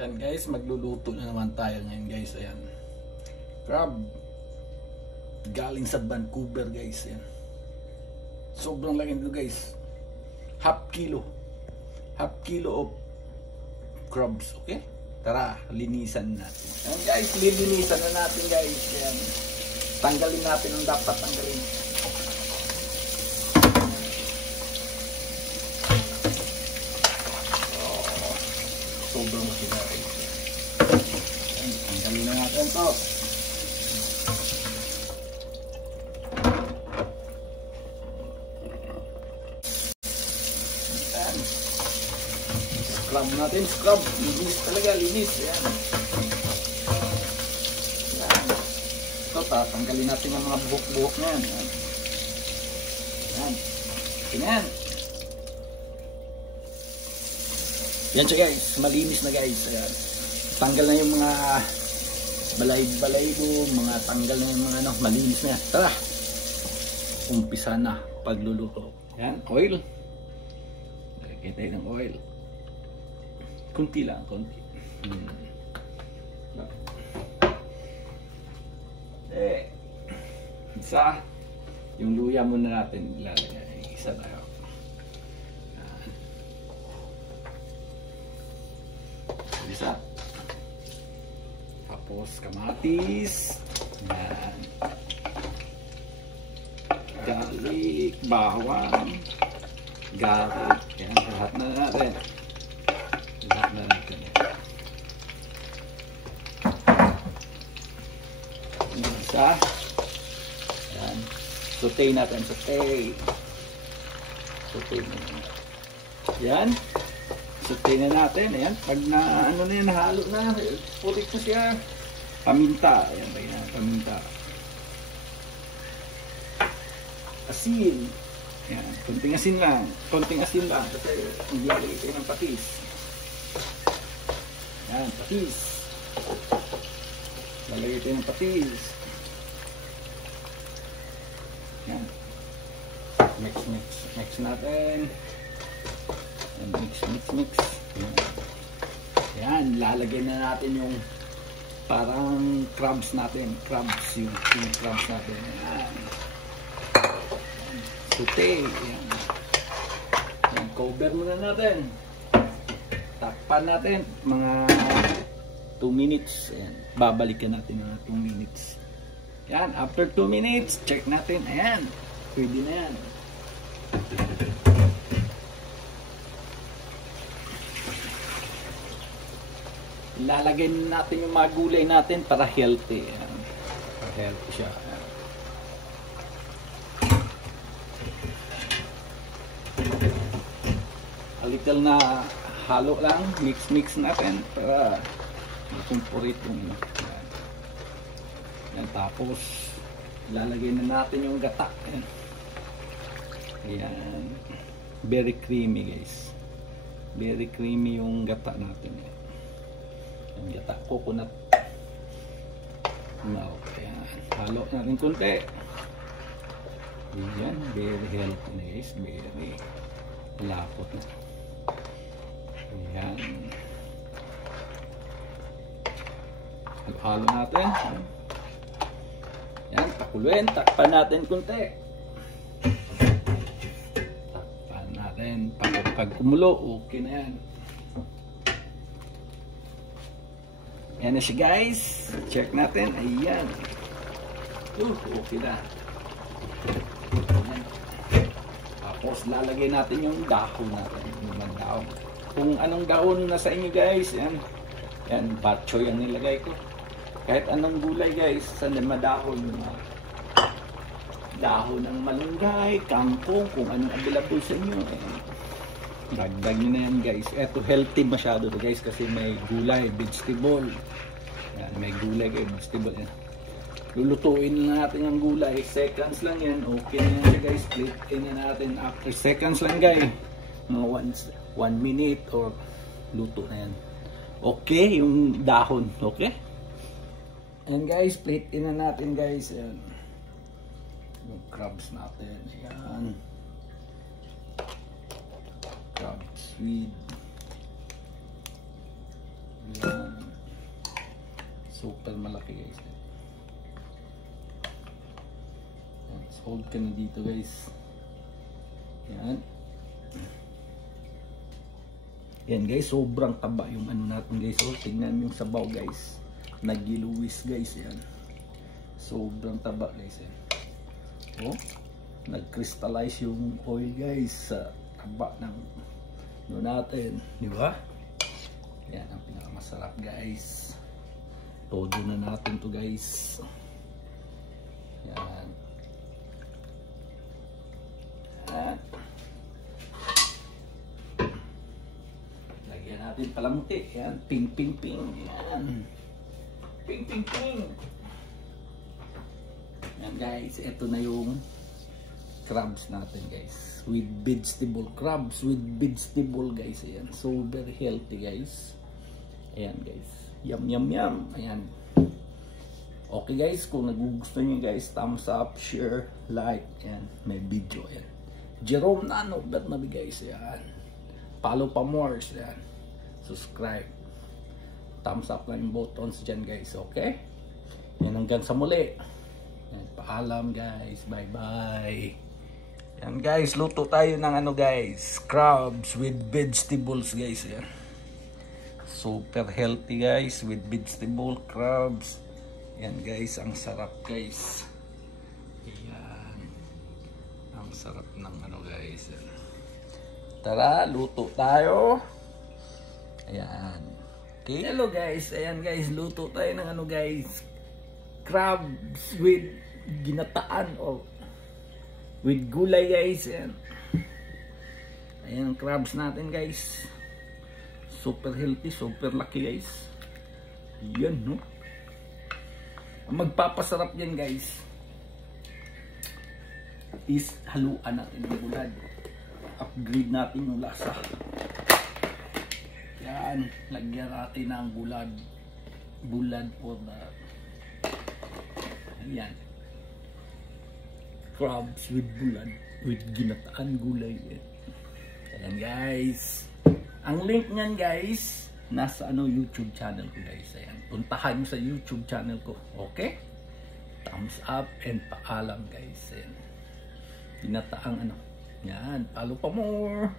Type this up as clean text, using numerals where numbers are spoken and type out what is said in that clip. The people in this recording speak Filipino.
Ayan guys, magluluto na naman tayo ngayon guys. Ayan, crab galing sa Vancouver guys. Ayan, sobrang laki nito guys. Half kilo of crabs. Okay, tara linisan natin. Ayan guys, lilinisan na natin guys. Ayan, tanggalin natin ang dapat tanggalin. Sobrang masinari. Tanggalin na natin ito. Ayan. Scrub natin, scrub. Linis talaga, linis. Ayan. Ayan. Ito, tanggalin natin ang mga buhok-buhok na yan. Ayan. Ayan. Ayan. Yan siya guys, malinis na guys. Ayan. Tanggal na yung mga balay-balaybo, mga tanggal na yung mga ano, malinis na yan. Tara, umpisa na pagluluto. Yan, oil. Lagyan tayo ng oil. Kunti lang, kunti. Isa, yung luya muna natin ilalagay. Isa tayo. Isa. Tapos kamatis. Yan. Garlic, bawang, garlic. Yan, lahat na natin. Lahat na natin. Yan, isa. Yan. Saute natin, saute. Saute natin. Yan. Saute na natin. Ayan. Pag na ano na yan, nahalo na. Putik na siya. Paminta. Ayan. Ayan. Paminta. Asin. Ayan. Konting asin lang. Konting asin lang. Kasi maglalagay tayo ng patis. Ayan. Patis. Lalagay tayo ng patis. Ayan. Mix, mix. Mix natin. Mix. Yan, lalagyan na natin yung parang crabs natin. Crabs, yung crabs natin. Yan. Saute. Yan. Yan, cover muna natin. Takpan natin mga 2 minutes. Yan. Babalikan natin mga 2 minutes. Yan, after 2 minutes, check natin. Ayan, pwede na yan. Lalagay natin yung mga gulay natin para healthy. Healthy siya. A little na halo lang. Mix natin para makumpuritong. Yan. Tapos lalagay na natin yung gata. Yan. Yan. Very creamy guys. Very creamy yung gata natin. Yan. Ang gata, coconut milk. Ayan. Halo natin kunti. Ayan, very healthy na guys. Very lapot na. Ayan. Halo natin. Ayan, pakuluin. Takpan natin kunti. Takpan natin. Pag kumulo, okay na yan. Yan na siya guys. Check natin. Ayan. Okay na. Ayan. Tapos lalagay natin yung dahon natin. Yung dahon. Kung anong dahon na sa inyo guys. Yan. Yan. Batchoy ang nilagay ko. Kahit anong gulay guys. Saan na madahon. Dahon ng malunggay. Kangkong. Kung anong available sa inyo. Ayan. Dagdag nyo na yan guys. Eto healthy masyado guys kasi may gulay, vegetable. Yan, may gulay kayo, vegetable yan. Lulutuin na natin yung gulay. Seconds lang yan. Okay na yan guys. Plate na natin after seconds lang guys. Mga 1 minute or luto na yan. Okay, yung dahon. Okay? And guys, plate na natin guys. Yan. Yung crabs natin. Yan. Crab sweet. Yan. Super malaki guys. Yan. So, hold ka na dito guys. Yan. Yan guys, sobrang taba yung ano natin guys. So, tingnan yung sabaw guys. Nagiluwis guys yan. Sobrang taba guys yan. Oh, nag-crystallize yung oil guys sa taba ng ano natin. Di ba? Yan ang pinakamasarap guys. Todo na natin to guys. Yan. Yan. Lagyan natin palamuti. Yan. Ping ping ping. Yan. Ping ping ping. Yan guys. Ito na yung crabs natin guys. With vegetable. Crabs with vegetable guys. Ayan. So very healthy guys. Ayan guys. Yum yum yum. Ayan. Okay guys, kung nagugustuhan nyo guys, thumbs up, share, like. Ayan. May video. Ayan. Jerome Nano. Bet na guys. Ayan. Follow pa more. Ayan. Subscribe. Thumbs up lang yung buttons dyan guys. Okay? Ayan, hanggang sa muli. Ayan, paalam guys. Bye bye. Ayan guys, luto tayo ng ano guys. Crabs with vegetables guys. Ayan. Super healthy guys with vegetable crabs. Yan guys, ang sarap guys. Ayan. Ang sarap ng ano guys. Tara, luto tayo. Ayan. Okay. Hello guys. Ayan guys, luto tayo ng ano guys. Crabs with ginataan o with gulay guys. Ayan. Ayan ang crabs natin guys. Super healthy, super laki guys. Yan no. Ang magpapasarap yan guys is haluan natin ng bulad. Upgrade natin yung lasa. Yan. Lagyan natin ng bulad. Bulad for the yan. Crabs with bulad. With ginataan gulay. Ayan guys. Ang link niyan guys, nasa ano YouTube channel ko guys. Ayan. Puntahan nyo sa YouTube channel ko. Okay? Thumbs up and paalam guys. Ayan. Pinataang ano. Yan. Follow pa more.